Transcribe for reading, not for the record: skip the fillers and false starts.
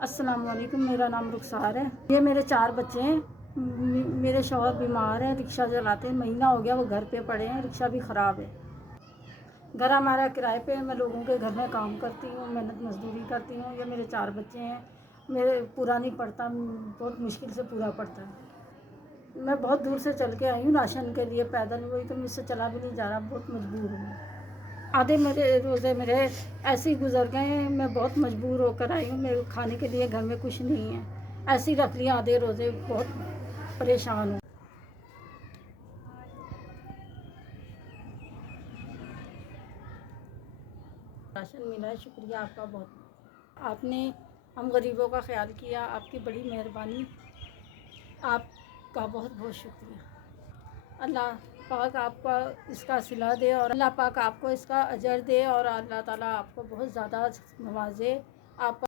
अस्सलाम वालेकुम, मेरा नाम रुखसार है। ये मेरे 4 बच्चे हैं। मेरे शौहर बीमार हैं, रिक्शा चलाते हैं, महीना हो गया वो घर पे पड़े हैं, रिक्शा भी ख़राब है। घर हमारा किराए पे है, मैं लोगों के घर में काम करती हूँ, मेहनत मजदूरी करती हूँ। ये मेरे 4 बच्चे हैं, मेरे पूरा नहीं पड़ता, बहुत मुश्किल से पूरा पड़ता है। मैं बहुत दूर से चल के आई हूँ राशन के लिए, पैदल हुई तो मुझसे चला भी नहीं जा रहा, बहुत मजबूर हूँ। आधे मेरे रोज़े मेरे ऐसे ही गुजर गए हैं, मैं बहुत मजबूर होकर आई हूँ, मेरे खाने के लिए घर में कुछ नहीं है, ऐसे ही रख लिया आधे रोज़े, बहुत परेशान हूँ। राशन मिला है, शुक्रिया आपका बहुत। आपने हम गरीबों का ख्याल किया, आपकी बड़ी मेहरबानी, आपका बहुत बहुत शुक्रिया। अल्लाह पाक आपका इसका सिला दे और अल्लाह पाक आपको इसका अजर दे और अल्लाह ताला आपको बहुत ज़्यादा नवाजे। आप